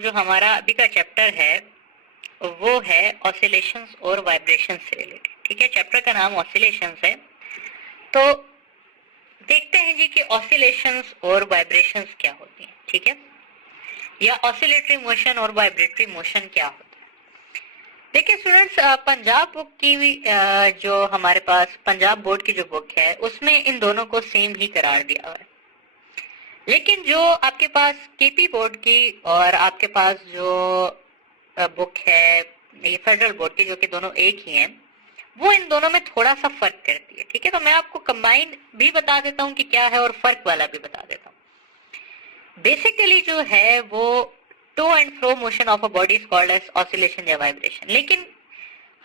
जो हमारा अभी का चैप्टर है वो है ऑसिलेशंस और वाइब्रेशंस से रिलेटेड। ठीक है, चैप्टर का नाम ऑसिलेशंस है। तो देखते हैं जी कि ऑसिलेशंस और वाइब्रेशंस क्या होती हैं। ठीक है, या ऑसिलेटरी मोशन और वाइब्रेटरी मोशन क्या होता है। देखिए स्टूडेंट्स, पंजाब बुक की जो हमारे पास पंजाब बोर्ड की जो बुक है उसमें इन दोनों को सेम ही करार दिया हुआ है, लेकिन जो आपके पास केपी बोर्ड की और आपके पास जो बुक है ये फेडरल बोर्ड की, जो कि दोनों एक ही हैं, वो इन दोनों में थोड़ा सा फर्क करती है। ठीक है, तो मैं आपको कंबाइन भी बता देता हूँ कि क्या है और फर्क वाला भी बता देता हूँ। बेसिकली जो है वो to and fro motion of a body is called as oscillation या वाइब्रेशन। लेकिन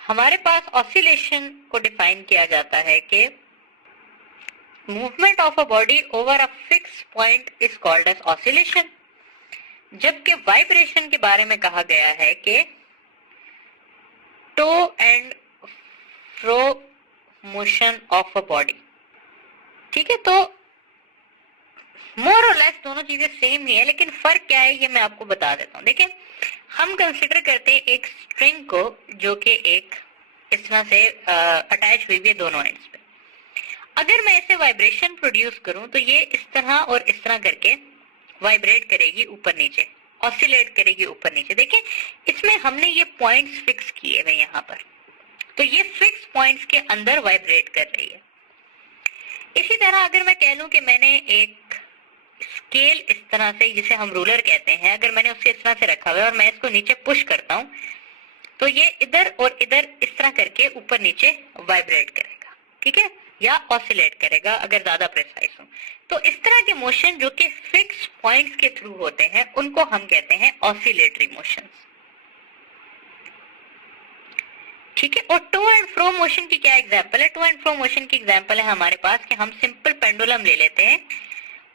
हमारे पास ऑसिलेशन को डिफाइन किया जाता है कि movement of a body over a fix point is called as oscillation, जबकि वाइब्रेशन के बारे में कहा गया है कि to and fro motion of a body. ठीक है, तो मोर और लेस दोनों चीजें सेम ही है, लेकिन फर्क क्या है ये मैं आपको बता देता हूँ। देखिए, हम कंसिडर करते हैं एक स्ट्रिंग को जो कि एक इस तरह से अटैच हुई है दोनों एंड्स पे। अगर मैं इसे वाइब्रेशन प्रोड्यूस करूं तो ये इस तरह और इस तरह करके वाइब्रेट करेगी ऊपर नीचे, ऑसिलेट करेगी ऊपर नीचे। देखिए इसमें हमने ये पॉइंट्स फिक्स किए हुए यहाँ पर, तो ये फिक्स पॉइंट्स के अंदर वाइब्रेट कर रही है। इसी तरह अगर मैं कह लूं कि मैंने एक स्केल इस तरह से, जिसे हम रूलर कहते हैं, अगर मैंने उसे इस तरह से रखा हुआ है और मैं इसको नीचे पुश करता हूं तो ये इधर और इधर इस तरह करके ऊपर नीचे वाइब्रेट करेगा। ठीक है, या ऑसिलेट करेगा अगर ज्यादा प्रिसाइज हो। तो इस तरह के मोशन जो कि फिक्स पॉइंट्स के थ्रू होते हैं उनको हम कहते हैं ऑसिलेटरी मोशंस। ठीक है, और टू एंड फ्रो मोशन की क्या एग्जांपल है? टू एंड फ्रो मोशन की एग्जांपल है हमारे पास कि हम सिंपल पेंडुलम ले लेते हैं,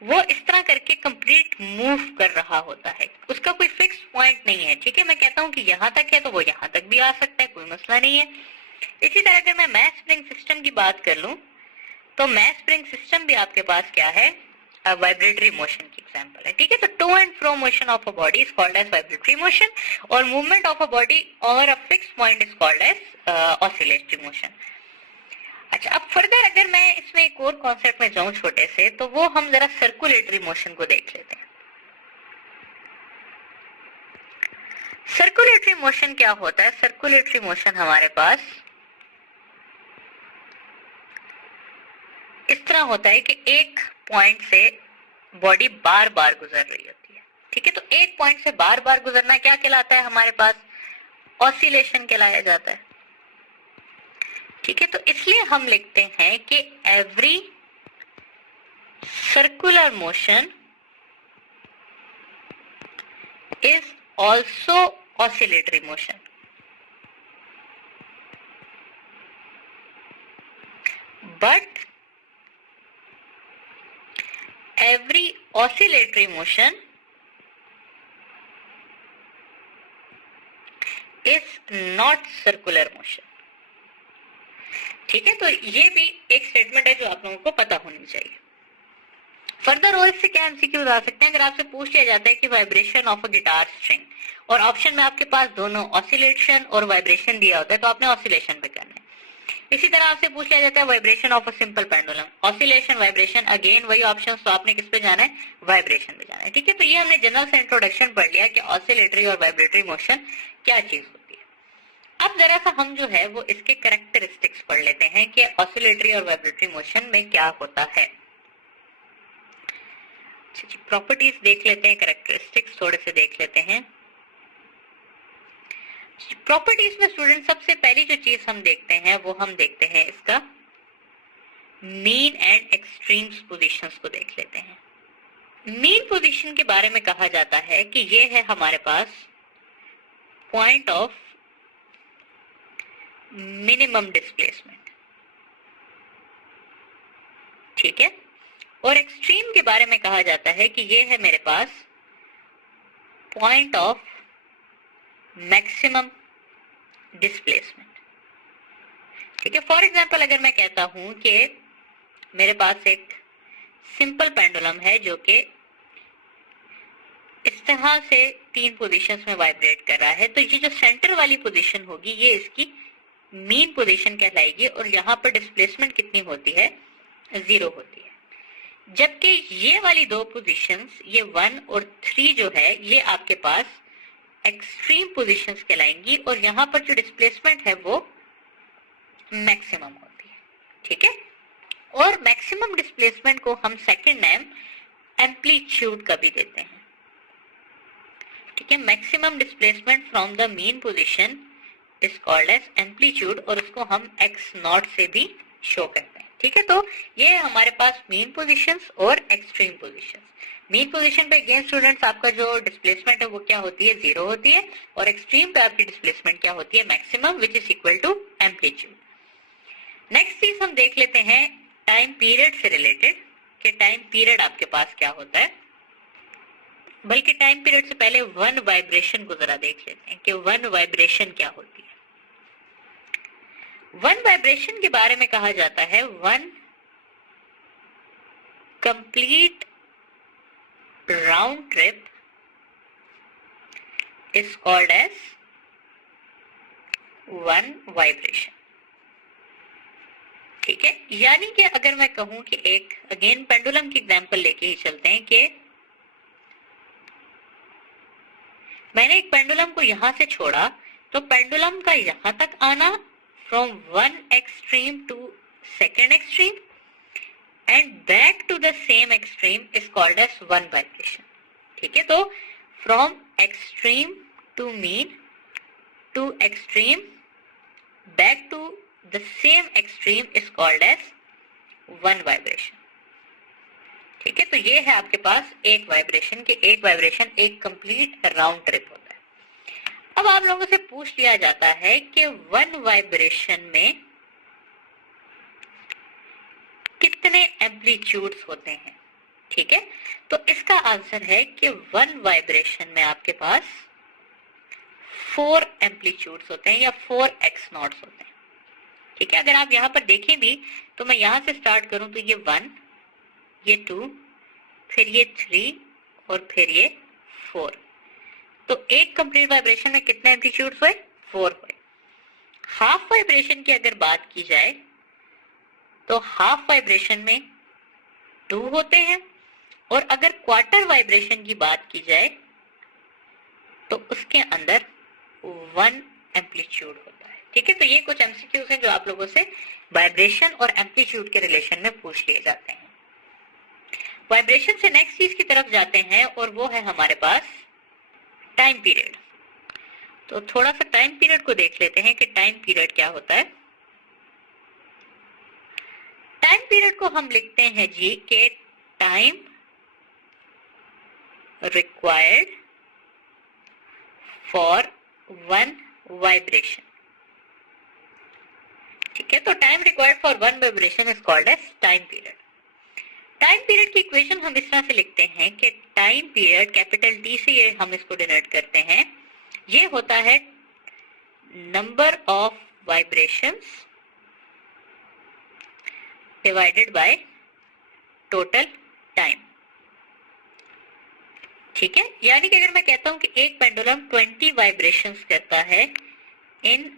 वो इस तरह करके कंप्लीट मूव कर रहा होता है, उसका कोई फिक्स पॉइंट नहीं है। ठीक है, मैं कहता हूं कि यहां तक है तो वो यहां तक भी आ सकता है, कोई मसला नहीं है। इसी तरह अगर मैं मैस स्प्रिंग सिस्टम की बात कर लूं तो मैस स्प्रिंग सिस्टम भी आपके पास क्या है? वाइब्रेटरी मोशन की एग्जांपल है। ठीक है, तो to and fro motion of a body is called as vibratory motion और movement of a body over a fix point is called as oscillatory motion. अच्छा, अब फर्दर अगर मैं इसमें एक और कॉन्सेप्ट में जाऊं छोटे से, तो वो हम जरा सर्कुलेटरी मोशन को देख लेते हैं। सर्कुलेटरी मोशन क्या होता है? सर्कुलेटरी मोशन हमारे पास इस तरह होता है कि एक पॉइंट से बॉडी बार बार गुजर रही होती है। ठीक है, तो एक पॉइंट से बार बार गुजरना क्या कहलाता है हमारे पास? ऑसिलेशन कहलाया जाता है। ठीक है, तो इसलिए हम लिखते हैं कि every circular motion is also oscillatory motion, but every oscillatory motion is not circular motion। ठीक है, तो ये भी एक स्टेटमेंट है जो आप लोगों को पता होनी चाहिए। फर्दर और इससे क्या एमसीक्यू आ सकते हैं? अगर आपसे पूछ लिया जाता है कि vibration of a guitar string, और ऑप्शन में आपके पास दोनों ऑसिलेशन और वाइब्रेशन दिया होता है, तो आपने ऑसिलेशन पे करना है। इसी तरह आपसे पूछ लिया जाता है vibration of a simple pendulum, oscillation vibration, again वही ऑप्शन, तो आपने किस पे जाना है? वाइब्रेशन पे जाना है। ठीक है, तो ये हमने जनरल से इंट्रोडक्शन पढ़ लिया कि ऑसिलेटरी और वाइब्रेटरी मोशन क्या चीज होती है। अब जरा सा हम जो है वो इसके कैरेक्टरिस्टिक्स पढ़ लेते हैं कि ऑसिलेटरी और वाइब्रेटरी मोशन में क्या होता है। प्रॉपर्टीज देख लेते हैं, कैरेक्टरिस्टिक्स थोड़े से देख लेते हैं। प्रॉपर्टीज में स्टूडेंट सबसे पहली जो चीज हम देखते हैं वो हम देखते हैं इसका मीन एंड एक्सट्रीम्स पोजीशंस को देख लेते हैं। मीन पोजीशन के बारे में कहा जाता है कि ये है हमारे पास पॉइंट ऑफ मिनिमम डिस्प्लेसमेंट। ठीक है, और एक्सट्रीम के बारे में कहा जाता है कि ये है मेरे पास पॉइंट ऑफ मैक्सिमम डिस्प्लेसमेंट। ठीक है, फॉर एग्जांपल अगर मैं कहता हूं कि मेरे पास एक सिंपल पेंडुलम है जो कि इस तरह से 3 पोजीशंस में वाइब्रेट कर रहा है, तो ये जो सेंटर वाली पोजीशन होगी ये इसकी मीन पोजीशन कहलाएगी और यहाँ पर डिस्प्लेसमेंट कितनी होती है, 0 होती है। जबकि ये वाली 2 पोजीशंस, ये 1 और 3 जो है ये आपके पास एक्सट्रीम पोजीशंस कहलाएंगी और यहाँ पर जो डिस्प्लेसमेंट है वो मैक्सिमम होती है। ठीक है, और मैक्सिमम डिस्प्लेसमेंट को हम सेकंड नेम एम्पलीट्यूड का भी देते हैं। ठीक है, maximum displacement from the mean position is called as amplitude और उसको हम एक्स नॉट से भी शो करते हैं। ठीक है, तो ये हमारे पास मीन पोजीशंस और एक्सट्रीम पोजीशंस। मीन पोजीशन पे अगेन स्टूडेंट्स आपका जो डिस्प्लेसमेंट है वो क्या होती है, 0 होती है, और एक्सट्रीम पे आपकी डिस्प्लेसमेंट क्या होती है, maximum, which is equal to amplitude. Next चीज हम देख लेते हैं टाइम पीरियड से रिलेटेड, कि टाइम पीरियड आपके पास क्या होता है। बल्कि टाइम पीरियड से पहले वन वाइब्रेशन को जरा देख लेते हैं कि वन वाइब्रेशन क्या होती है। वन वाइब्रेशन के बारे में कहा जाता है one complete round trip is called as one vibration. ठीक है, यानी कि अगर मैं कहूं कि एक अगेन पेंडुलम की एग्जांपल लेके ही चलते हैं कि मैंने एक पेंडुलम को यहां से छोड़ा, तो पेंडुलम का यहां तक आना from one extreme to second extreme and back to the same extreme is called as one vibration. ठीक है, तो from extreme to mean to extreme back to the same extreme is called as one vibration. ठीक है, तो ये है आपके पास एक वाइब्रेशन के एक वाइब्रेशन एक कंप्लीट राउंड ट्रिप होता है। अब आप लोगों से पूछ लिया जाता है कि वन वाइब्रेशन में कितने एम्पलीट्यूड्स होते हैं। ठीक है, तो इसका आंसर है कि वन वाइब्रेशन में आपके पास 4 एम्पलीट्यूड्स होते हैं या 4 एक्स नॉट्स होते हैं। ठीक है, अगर आप यहां पर देखें भी तो मैं यहां से स्टार्ट करूं तो ये 1, ये 2, फिर ये 3 और फिर ये 4। तो एक कंप्लीट वाइब्रेशन में कितने एम्पलीट्यूड हुए, 4 हुए। हाफ वाइब्रेशन की अगर बात की जाए तो हाफ वाइब्रेशन में 2 होते हैं और अगर क्वार्टर वाइब्रेशन की बात की जाए तो उसके अंदर 1 एम्पलीट्यूड होता है। ठीक है, तो ये कुछ एमसीक्यूज हैं जो आप लोगों से वाइब्रेशन और एम्पलीट्यूड के रिलेशन में पूछ लिए जाते हैं। वाइब्रेशन से नेक्स्ट चीज की तरफ जाते हैं और वो है हमारे पास टाइम पीरियड। तो थोड़ा सा टाइम पीरियड को देख लेते हैं कि टाइम पीरियड क्या होता है। टाइम पीरियड को हम लिखते हैं जी के time required for one vibration. ठीक है, तो time required for one vibration is called as time period. Time period की इक्वेशन हम इस तरह से लिखते हैं कि टाइम पीरियड कैपिटल टी से ये हम इसको डिनोट करते हैं, ये होता है number of vibrations divided by total time. ठीक है, यानी कि अगर मैं कहता हूं कि एक पेंडुलम 20 वाइब्रेशंस करता है इन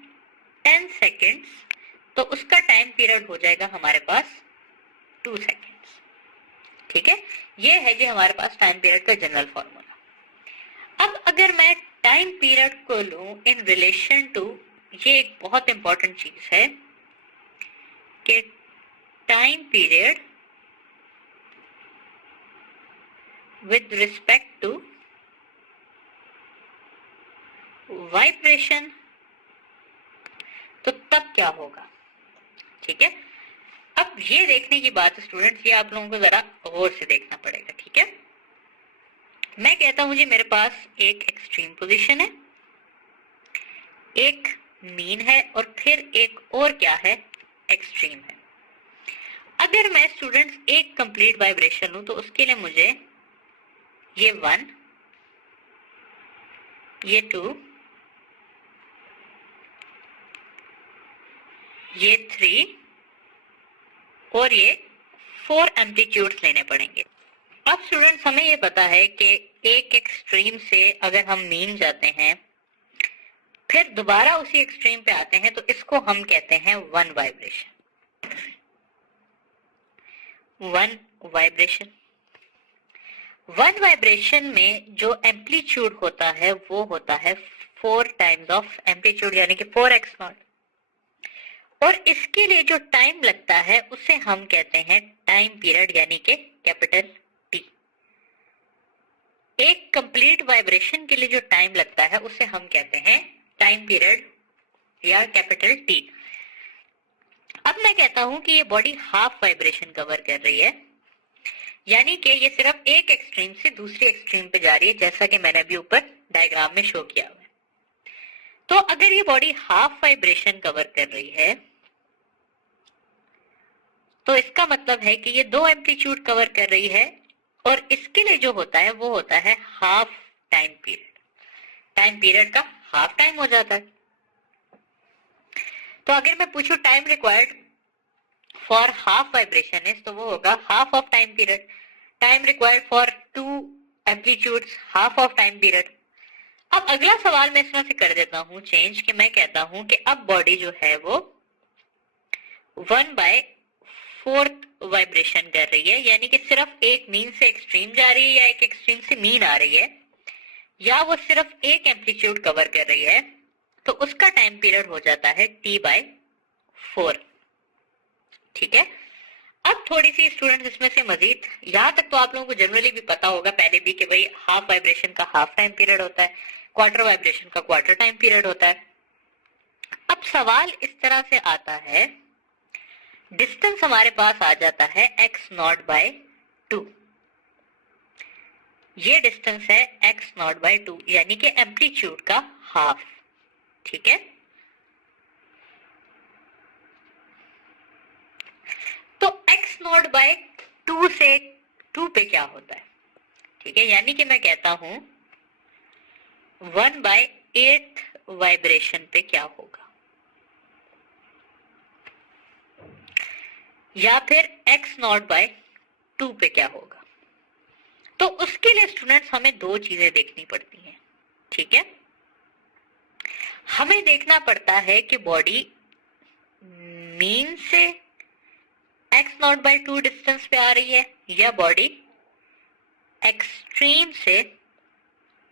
10 सेकेंड्स, तो उसका टाइम पीरियड हो जाएगा हमारे पास 2 सेकेंड्स। ठीक है, ये है जी हमारे पास टाइम पीरियड का जनरल फॉर्मूला। अब अगर मैं टाइम पीरियड को लूं इन रिलेशन टू, ये एक बहुत इंपॉर्टेंट चीज है कि time period with respect to vibration, तो तब क्या होगा। ठीक है, अब ये देखने की बात स्टूडेंट्स, ये आप लोगों को जरा गौर से देखना पड़ेगा। ठीक है, मैं कहता हूं जी मेरे पास एक एक्सट्रीम पोजीशन है, एक मीन है और फिर एक और क्या है, एक्सट्रीम है। अगर मैं स्टूडेंट्स एक कंप्लीट वाइब्रेशन लूं तो उसके लिए मुझे ये 1, ये 2, ये 3 और ये 4 एम्पलीट्यूड्स लेने पड़ेंगे। अब स्टूडेंट्स हमें ये पता है कि एक एक्सट्रीम से अगर हम मीन जाते हैं फिर दोबारा उसी एक्सट्रीम पे आते हैं तो इसको हम कहते हैं one vibration. One vibration one vibration में जो एम्पलीट्यूड होता है वो होता है 4 टाइम्स ऑफ एम्पलीट्यूड यानी कि 4x नॉट, और इसके लिए जो टाइम लगता है उसे हम कहते हैं टाइम पीरियड यानी कि कैपिटल टी। एक कंप्लीट वाइब्रेशन के लिए जो टाइम लगता है उसे हम कहते हैं टाइम पीरियड या कैपिटल टी। अब मैं कहता हूं कि ये बॉडी हाफ वाइब्रेशन कवर कर रही है, यानी कि ये सिर्फ एक एक्सट्रीम से दूसरी एक्सट्रीम पे जा रही है, जैसा कि मैंने अभी ऊपर डायग्राम में शो किया हुआ है। तो अगर ये बॉडी हाफ वाइब्रेशन कवर कर रही है तो इसका मतलब है कि ये 2 एम्पलीट्यूड कवर कर रही है, और इसके लिए जो होता है वो होता है half time period. Time period का हाफ टाइम हो जाता है। तो अगर मैं पूछूं time required for half vibration is, तो वो होगा half of time period. Time required for 2 amplitudes, half of time period. अब अगला सवाल मैं इस तरह से कर देता हूं चेंज, कि मैं कहता हूं कि अब बॉडी जो है वो 1/4 वाइब्रेशन कर रही है, यानी कि सिर्फ एक मीन से एक्सट्रीम जा रही है या एक एक्सट्रीम से मीन आ रही है, या वो सिर्फ एक एम्पलीट्यूड कवर कर रही है, तो उसका टाइम पीरियड हो जाता है T/4। ठीक है। अब थोड़ी सी स्टूडेंट्स इसमें से मजीद, यहां तक तो आप लोगों को जनरली भी पता होगा पहले भी कि भाई हाफ वाइब्रेशन का हाफ टाइम पीरियड होता है, क्वार्टर वाइब्रेशन का क्वार्टर टाइम पीरियड होता है। अब सवाल इस तरह से आता है, डिस्टेंस हमारे पास आ जाता है x0/2। ये डिस्टेंस है x0/2 यानी कि एम्पलीट्यूड का हाफ। ठीक है। तो x0/2 से 2 पे क्या होता है? ठीक है, यानी कि मैं कहता हूं 1/8 वाइब्रेशन पे क्या होगा, या फिर x0/2 पे क्या होगा। तो उसके लिए स्टूडेंट्स हमें 2 चीजें देखनी पड़ती हैं। ठीक है, हमें देखना पड़ता है कि बॉडी मीन से x0/2 डिस्टेंस पे आ रही है या बॉडी एक्सट्रीम से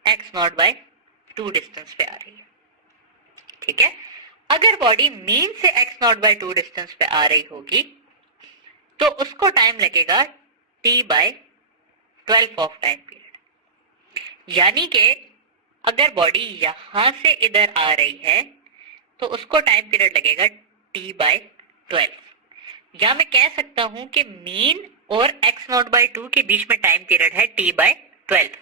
x0/2 डिस्टेंस पे आ रही है। ठीक है, अगर बॉडी मीन से x0/2 डिस्टेंस पे आ रही होगी तो उसको टाइम लगेगा T/12 ऑफ टाइम पीरियड। यानी कि अगर बॉडी यहां से इधर आ रही है तो उसको टाइम पीरियड लगेगा T/12, या मैं कह सकता हूं कि मीन और x0/2 के बीच में टाइम पीरियड है T/12।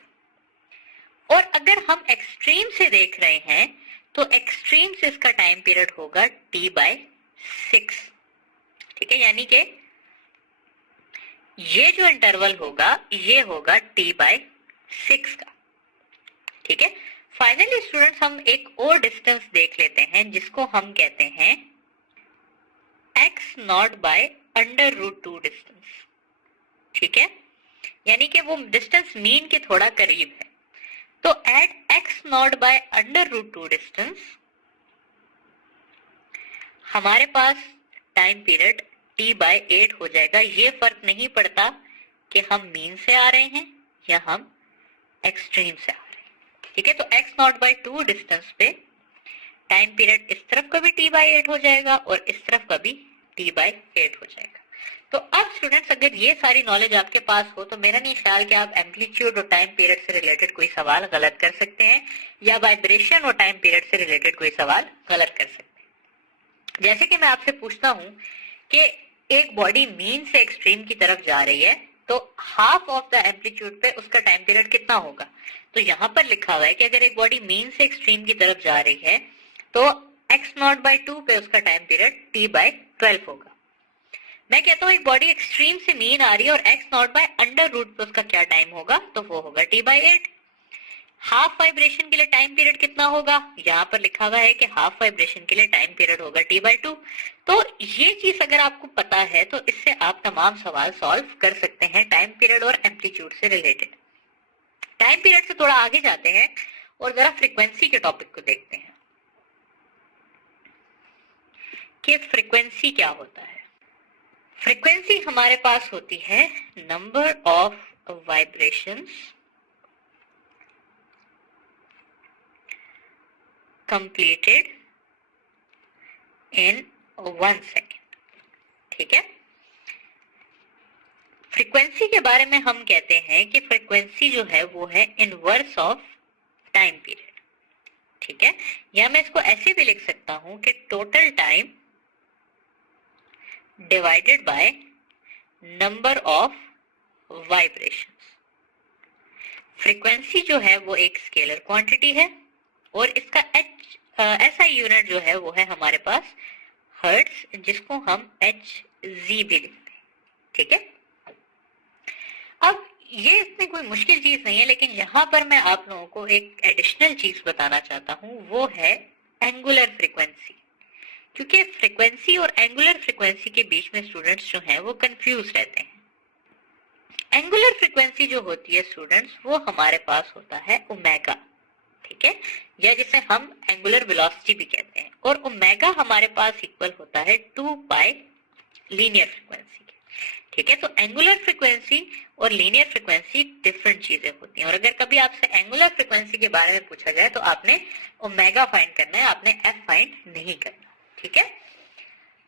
और अगर हम एक्सट्रीम से देख रहे हैं तो एक्सट्रीम से इसका टाइम पीरियड होगा T/6। ठीक है, यानी कि ये जो इंटरवल होगा ये होगा T/6 का। ठीक है, फाइनली स्टूडेंट्स हम एक और डिस्टेंस देख लेते हैं जिसको हम कहते हैं x0/√2 डिस्टेंस। ठीक है, यानी कि वो डिस्टेंस मीन के थोड़ा करीब है। तो एट x0/√2 डिस्टेंस हमारे पास टाइम पीरियड T/8 हो जाएगा। ये फर्क नहीं पड़ता कि हम मीन से आ रहे हैं या हम एक्सट्रीम से आ रहे हैं। ठीक है, तो x0/2 डिस्टेंस पे टाइम पीरियड इस तरफ का भी T/8 हो जाएगा और इस तरफ का भी T/8 हो जाएगा। तो अब स्टूडेंट्स अगर ये सारी नॉलेज आपके पास हो तो मेरा नहीं ख्याल कि आप एम्पलीट्यूड और टाइम पीरियड से रिलेटेड कोई सवाल गलत कर सकते हैं या वाइब्रेशन और टाइम पीरियड से रिलेटेड कोई सवाल गलत कर सकते हैं। जैसे कि मैं आपसे पूछता हूं कि एक बॉडी मीन से एक्सट्रीम की तरफ जा रही है तो हाफ ऑफ द एम्पलीट्यूड पे उसका टाइम पीरियड कितना होगा। तो यहाँ पर लिखा हुआ है कि अगर एक बॉडी मीन से एक्सट्रीम की तरफ जा रही है तो x0/2 पे उसका टाइम पीरियड T/12 होगा। मैं कहता हूँ एक बॉडी एक्सट्रीम से मीन आ रही है और x0/√2 पे उसका क्या टाइम होगा, तो वो होगा T/8। हाफ वाइब्रेशन के लिए टाइम पीरियड कितना होगा, यहाँ पर लिखा हुआ है कि हाफ वाइब्रेशन के लिए टाइम पीरियड होगा T/2। तो ये चीज अगर आपको पता है तो इससे आप तमाम सवाल सॉल्व कर सकते हैं टाइम पीरियड और एम्पलीट्यूड से रिलेटेड। टाइम पीरियड से थोड़ा आगे जाते हैं और जरा फ्रीक्वेंसी के टॉपिक को देखते हैं कि फ्रीक्वेंसी क्या होता है। फ्रीक्वेंसी हमारे पास होती है number of vibrations completed in 1 second। ठीक है, फ्रीक्वेंसी के बारे में हम कहते हैं कि फ्रीक्वेंसी जो है वो है इनवर्स ऑफ टाइम पीरियड। ठीक है, या मैं इसको ऐसे भी लिख सकता हूं कि total time divided by number of vibrations. Frequency जो है वो एक स्केलर क्वांटिटी है और इसका SI यूनिट जो है वो है हमारे पास हर्ट्ज, जिसको हम Hz भी लिखते हैं। ठीक है, अब ये इसमें कोई मुश्किल चीज नहीं है, लेकिन यहाँ पर मैं आप लोगों को एक एडिशनल चीज बताना चाहता हूँ, वो है एंगुलर फ्रीक्वेंसी। क्योंकि फ्रीक्वेंसी और एंगुलर फ्रीक्वेंसी के बीच में स्टूडेंट्स जो हैं वो कंफ्यूज रहते हैं। एंगुलर फ्रीक्वेंसी जो होती है स्टूडेंट्स, वो हमारे पास होता है ओमेगा। ठीक है, या जिसे हम एंगुलर वेलोसिटी भी कहते हैं, और ओमेगा हमारे पास इक्वल होता है 2 पाई लीनियर फ्रीक्वेंसी के। ठीक है, तो एंगुलर फ्रीक्वेंसी और लीनियर फ्रीक्वेंसी डिफरेंट चीजें होती हैं, और अगर कभी आपसे एंगुलर फ्रीक्वेंसी के बारे में पूछा जाए तो आपने ओमेगा फाइंड करना है, आपने एफ फाइंड नहीं करना। ठीक है,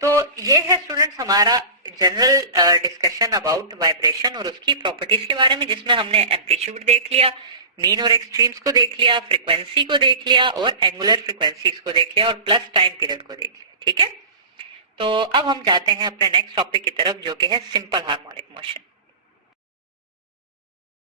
तो ये है स्टूडेंट्स हमारा जनरल डिस्कशन अबाउट वाइब्रेशन और उसकी प्रॉपर्टीज के बारे में, जिसमें हमने एम्पलीट्यूड देख लिया, मीन और एक्सट्रीम्स को देख लिया, फ्रीक्वेंसी को देख लिया और एंगुलर फ्रीक्वेंसीज को देख लिया और प्लस टाइम पीरियड को देख लिया। ठीक है, तो अब हम जाते हैं अपने नेक्स्ट टॉपिक की तरफ, जो कि है सिंपल हार्मोनिक मोशन।